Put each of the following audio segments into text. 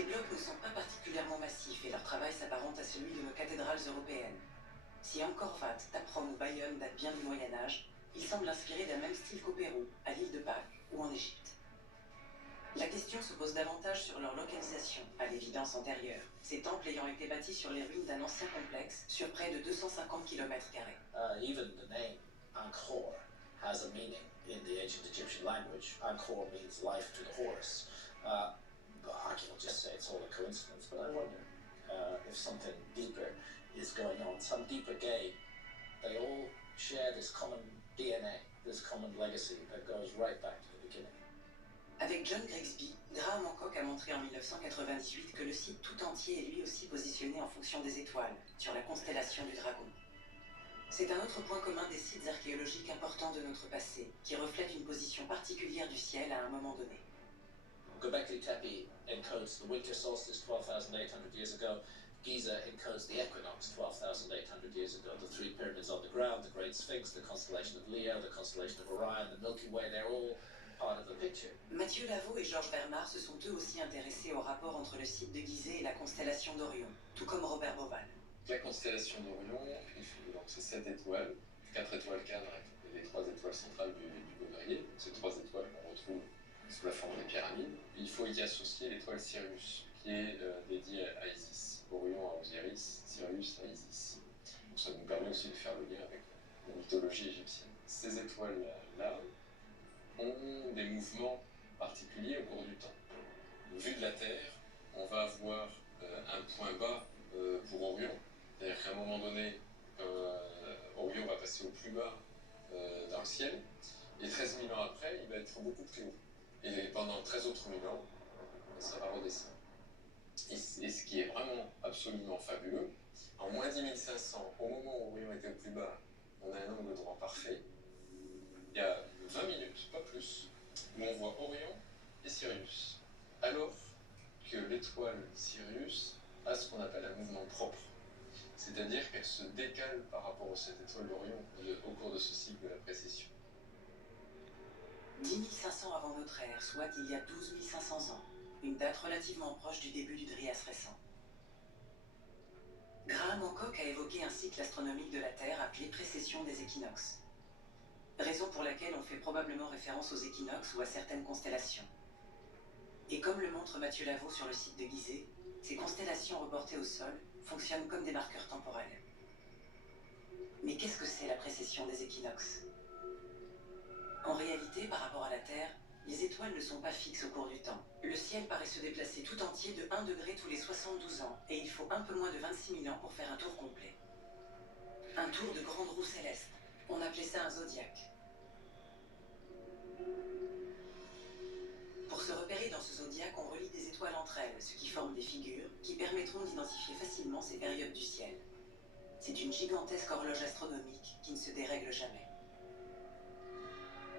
Les blocs ne sont pas particulièrement massifs et leur travail s'apparente à celui de nos cathédrales européennes. Si Angkor Wat, Taprom ou Bayonne datent bien du Moyen-Âge, ils semblent inspirés d'un même style qu'au Pérou, à l'île de Pâques ou en Égypte. La question se pose davantage sur leur localisation, à l'évidence antérieure, ces temples ayant été bâtis sur les ruines d'un ancien complexe sur près de 250 km². Even the name Angkor has a meaning in the ancient Egyptian language. Angkor means life to the horse. Archaeologists say it's all a coincidence, but I wonder if something deeper is going on, some deeper game. They all share this common DNA, this common legacy that goes right back to the beginning. Avec John Grigsby, Graham Hancock a montré en 1998 que le site tout entier est lui aussi positionné en fonction des étoiles, sur la constellation du Dragon. C'est un autre point commun des sites archéologiques importants de notre passé, qui reflètent une position particulière du ciel à un moment donné. Göbekli Tepe encodes the winter solstice 12,800 years ago. Giza encodes the equinox 12,800 years ago. The three pyramids on the ground, the Great Sphinx, the constellation of Leo, the constellation of Orion, the Milky Way, they're all part of the picture. Mathieu Lavaux et Georges Vermar se sont eux aussi intéressés au rapport entre le site de Gizeh et la constellation d'Orion, tout comme Robert Bauval. La constellation d'Orion, c'est 7 étoiles, 4 étoiles cadres et les 3 étoiles centrales du baudrier. Ces 3 étoiles qu'on retrouve sous la forme des pyramides. Il faut y associer l'étoile Sirius, qui est dédiée à Isis. Orion à Osiris, Sirius à Isis. Donc ça nous permet aussi de faire le lien avec la mythologie égyptienne. Ces étoiles-là ont des mouvements particuliers au cours du temps. Vu de la Terre, on va avoir un point bas pour Orion. C'est-à-dire qu'à un moment donné, Orion va passer au plus bas dans le ciel, et 13 000 ans après, il va être beaucoup plus haut. Et pendant 13 autres 1000 ans, ça va redescendre. Et ce qui est vraiment absolument fabuleux, en moins 10 500, au moment où Orion était au plus bas, on a un angle droit parfait. Il y a 20 minutes, pas plus, où on voit Orion et Sirius. Alors que l'étoile Sirius a ce qu'on appelle un mouvement propre. C'est-à-dire qu'elle se décale par rapport à cette étoile d'Orion au cours de ce cycle de la précession. 10 500 avant notre ère, soit il y a 12 500 ans, une date relativement proche du début du Drias récent. Graham Hancock a évoqué un cycle astronomique de la Terre appelé précession des équinoxes. Raison pour laquelle on fait probablement référence aux équinoxes ou à certaines constellations. Et comme le montre Mathieu Lavaux sur le site de Gizeh, ces constellations reportées au sol fonctionnent comme des marqueurs temporels. Mais qu'est-ce que c'est la précession des équinoxes ? En réalité, par rapport à la Terre, les étoiles ne sont pas fixes au cours du temps. Le ciel paraît se déplacer tout entier de 1 degré tous les 72 ans, et il faut un peu moins de 26 000 ans pour faire un tour complet. Un tour de grande roue céleste. On appelait ça un zodiaque. Pour se repérer dans ce zodiaque, on relie des étoiles entre elles, ce qui forme des figures qui permettront d'identifier facilement ces périodes du ciel. C'est une gigantesque horloge astronomique qui ne se dérègle jamais.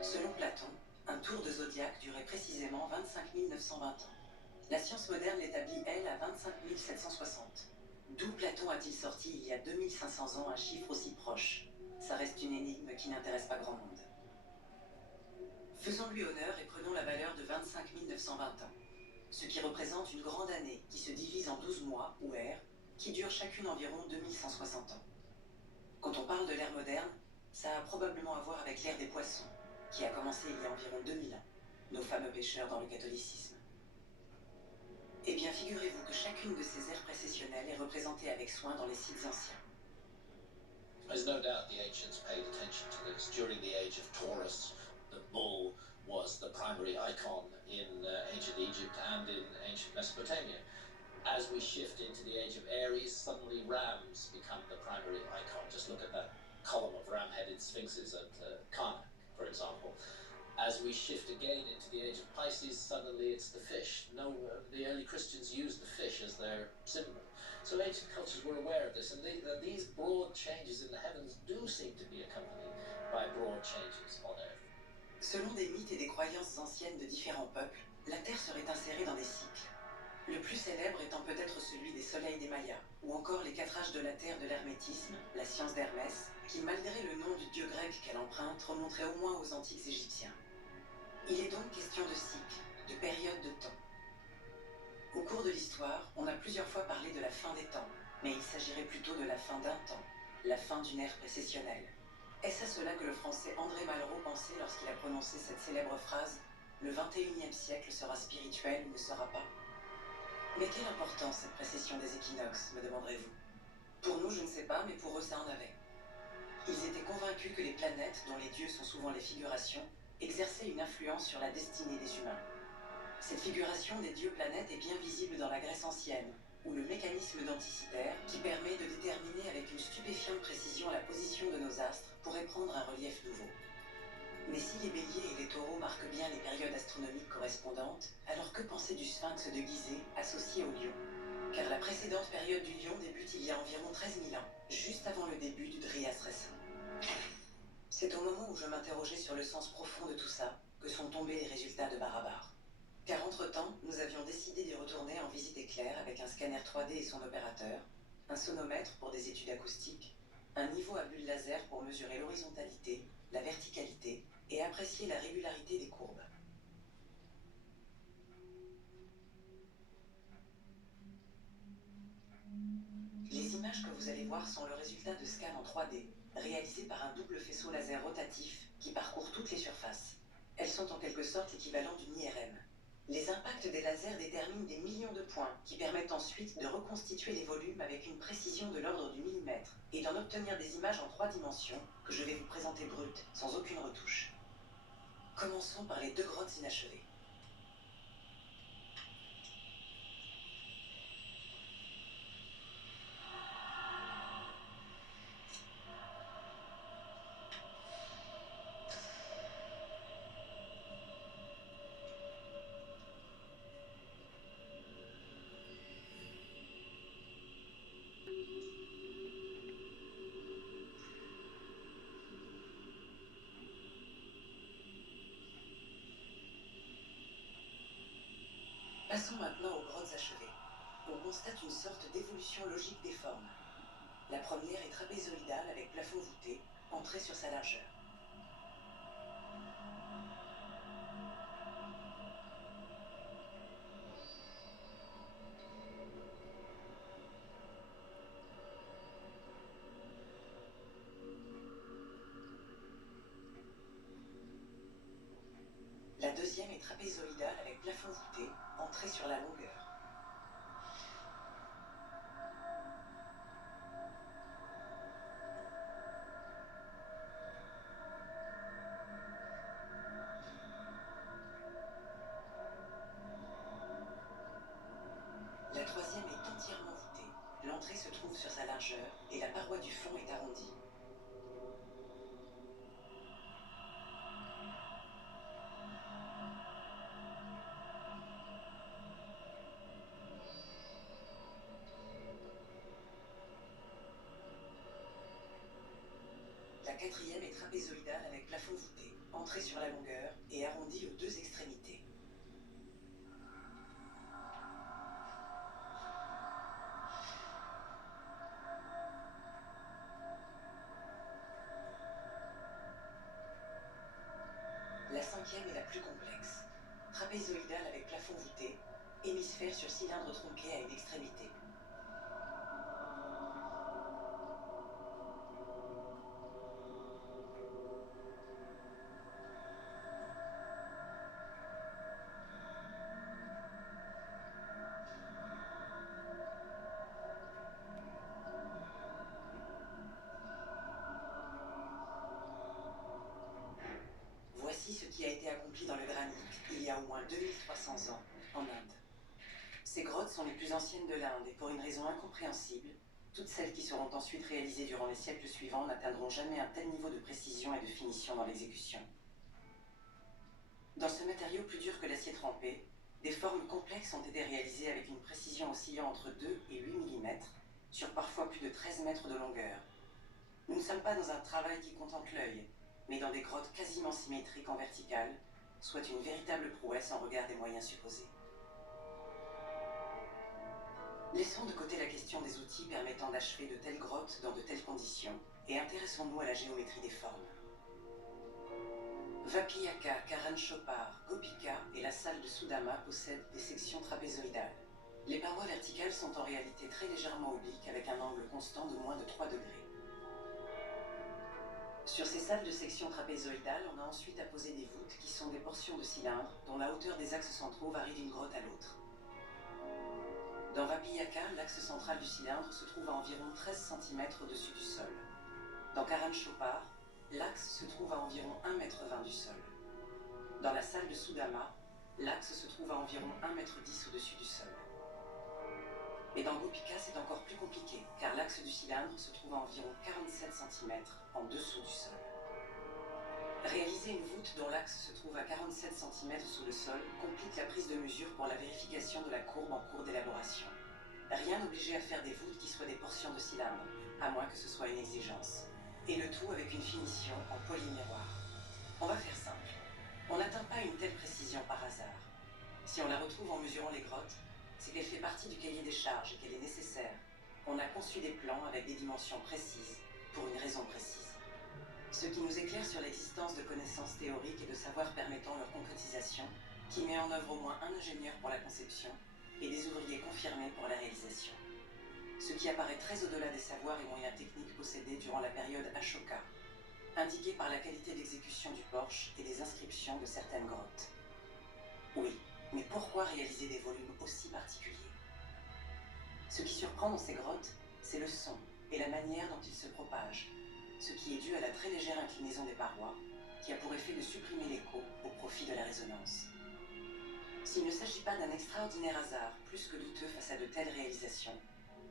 Selon Platon, un tour de zodiaque durait précisément 25 920 ans. La science moderne l'établit, elle, à 25 760. D'où Platon a-t-il sorti il y a 2500 ans un chiffre aussi proche? Ça reste une énigme qui n'intéresse pas grand monde. Faisons-lui honneur et prenons la valeur de 25 920 ans, ce qui représente une grande année qui se divise en 12 mois, ou ères, qui durent chacune environ 2160 ans. Quand on parle de l'ère moderne, ça a probablement à voir avec l'ère des poissons, qui a commencé il y a environ 2000 ans, nos fameux pêcheurs dans le catholicisme. Eh bien, figurez-vous que chacune de ces ères précessionnelles est représentée avec soin dans les sites anciens. There's no doubt the ancients paid attention to this. During the age of Taurus, the bull was the primary icon in ancient Egypt and in ancient Mesopotamia. As we shift into the age of Aries, suddenly rams become the primary icon. Just look at that column of ram-headed sphinxes at Karnak, for example. As we shift again into the age of Pisces, suddenly it's the fish. The early Christians used the fish as their symbol. So ancient cultures were aware of this, and these broad changes in the heavens do seem to be accompanied by broad changes on Earth. Selon des mythes et des croyances anciennes de différents peuples, la Terre serait insérée dans des cycles. Le plus célèbre étant peut-être celui des soleils des Mayas, ou encore les 4 âges de la Terre de l'hermétisme, la science d'Hermès, qui malgré le nom du dieu grec qu'elle emprunte, remonterait au moins aux antiques Égyptiens. Il est donc question de cycles, de périodes de temps. Au cours de l'histoire, on a plusieurs fois parlé de la fin des temps, mais il s'agirait plutôt de la fin d'un temps, la fin d'une ère précessionnelle. Est-ce à cela que le français André Malraux pensait lorsqu'il a prononcé cette célèbre phrase « Le XXIe siècle sera spirituel ou ne sera pas ». Mais quelle importance cette précession des équinoxes, me demanderez-vous? Pour nous, je ne sais pas, mais pour eux, ça en avait. Ils étaient convaincus que les planètes, dont les dieux sont souvent les figurations, exerçaient une influence sur la destinée des humains. Cette figuration des dieux-planètes est bien visible dans la Grèce ancienne, où le mécanisme d'Anticythère, qui permet de déterminer avec une stupéfiante précision la position de nos astres, pourrait prendre un relief nouveau. Mais si les béliers et les taureaux marquent bien les périodes astronomiques correspondantes, alors que penser du sphinx de Gizeh associé au lion? Car la précédente période du lion débute il y a environ 13 000 ans, juste avant le début du Dryas récent. C'est au moment où je m'interrogeais sur le sens profond de tout ça que sont tombés les résultats de Barabar. Car entre-temps, nous avions décidé d'y retourner en visite éclair avec un scanner 3D et son opérateur, un sonomètre pour des études acoustiques, un niveau à bulle laser pour mesurer l'horizontalité, la verticalité et apprécier la régularité des courbes. Les images que vous allez voir sont le résultat de scans en 3D, réalisés par un double faisceau laser rotatif qui parcourt toutes les surfaces. Elles sont en quelque sorte l'équivalent d'une IRM. Les impacts des lasers déterminent des millions de points qui permettent ensuite de reconstituer les volumes avec une précision de l'ordre du millimètre et d'en obtenir des images en 3 dimensions que je vais vous présenter brutes, sans aucune retouche. Commençons par les 2 grottes inachevées. Passons maintenant aux grottes achevées. On constate une sorte d'évolution logique des formes. La première est trapézoïdale avec plafond voûté, entrée sur sa largeur. La deuxième est trapézoïdale avec plafond voûté, entrée sur la longueur. La troisième est entièrement voûtée. L'entrée se trouve sur sa largeur et la paroi du fond est arrondie. La quatrième est trapézoïdale avec plafond voûté, entrée sur la longueur et arrondie aux 2 extrémités. La cinquième est la plus complexe. Trapézoïdale avec plafond voûté, hémisphère sur cylindre tronqué à une extrémité. Voici ce qui a été accompli dans le granit il y a au moins 2300 ans, en Inde. Ces grottes sont les plus anciennes de l'Inde et pour une raison incompréhensible, toutes celles qui seront ensuite réalisées durant les siècles suivants n'atteindront jamais un tel niveau de précision et de finition dans l'exécution. Dans ce matériau plus dur que l'acier trempé, des formes complexes ont été réalisées avec une précision oscillant entre 2 et 8 mm, sur parfois plus de 13 mètres de longueur. Nous ne sommes pas dans un travail qui contente l'œil, mais dans des grottes quasiment symétriques en verticale, soit une véritable prouesse en regard des moyens supposés. Laissons de côté la question des outils permettant d'achever de telles grottes dans de telles conditions, et intéressons-nous à la géométrie des formes. Vapiyaka, Karan Chopar, Gopika et la salle de Sudama possèdent des sections trapézoïdales. Les parois verticales sont en réalité très légèrement obliques avec un angle constant de moins de 3 degrés. Sur ces salles de section trapézoïdale, on a ensuite apposé des voûtes qui sont des portions de cylindres dont la hauteur des axes centraux varie d'une grotte à l'autre. Dans Vapillaka, l'axe central du cylindre se trouve à environ 13 cm au-dessus du sol. Dans Karan Chopar, l'axe se trouve à environ 1,20 m du sol. Dans la salle de Soudama, l'axe se trouve à environ 1,10 m au-dessus du sol. Et dans Gopika, c'est encore plus compliqué, car l'axe du cylindre se trouve à environ 47 cm en dessous du sol. Réaliser une voûte dont l'axe se trouve à 47 cm sous le sol complique la prise de mesure pour la vérification de la courbe en cours d'élaboration. Rien n'obligeait à faire des voûtes qui soient des portions de cylindre, à moins que ce soit une exigence. Et le tout avec une finition en polymiroir. On va faire simple. On n'atteint pas une telle précision par hasard. Si on la retrouve en mesurant les grottes, c'est qu'elle fait partie du cahier des charges et qu'elle est nécessaire. On a conçu des plans avec des dimensions précises, pour une raison précise. Ce qui nous éclaire sur l'existence de connaissances théoriques et de savoirs permettant leur concrétisation, qui met en œuvre au moins un ingénieur pour la conception et des ouvriers confirmés pour la réalisation. Ce qui apparaît très au-delà des savoirs et moyens techniques possédés durant la période Ashoka, indiqué par la qualité d'exécution du porche et des inscriptions de certaines grottes. Oui, mais pourquoi réaliser des volumes aussi particuliers? Ce qui surprend dans ces grottes, c'est le son et la manière dont ils se propagent, ce qui est dû à la très légère inclinaison des parois, qui a pour effet de supprimer l'écho au profit de la résonance. S'il ne s'agit pas d'un extraordinaire hasard, plus que douteux face à de telles réalisations,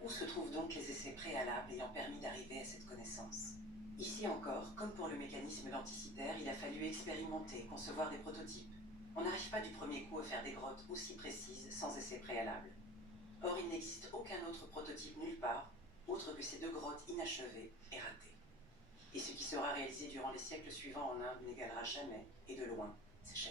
où se trouvent donc les essais préalables ayant permis d'arriver à cette connaissance? Ici encore, comme pour le mécanisme denticitaire, il a fallu expérimenter, concevoir des prototypes. On n'arrive pas du premier coup à faire des grottes aussi précises sans essais préalables. Or, il n'existe aucun autre prototype nulle part, autre que ces deux grottes inachevées et ratées. Et ce qui sera réalisé durant les siècles suivants en Inde n'égalera jamais, et de loin,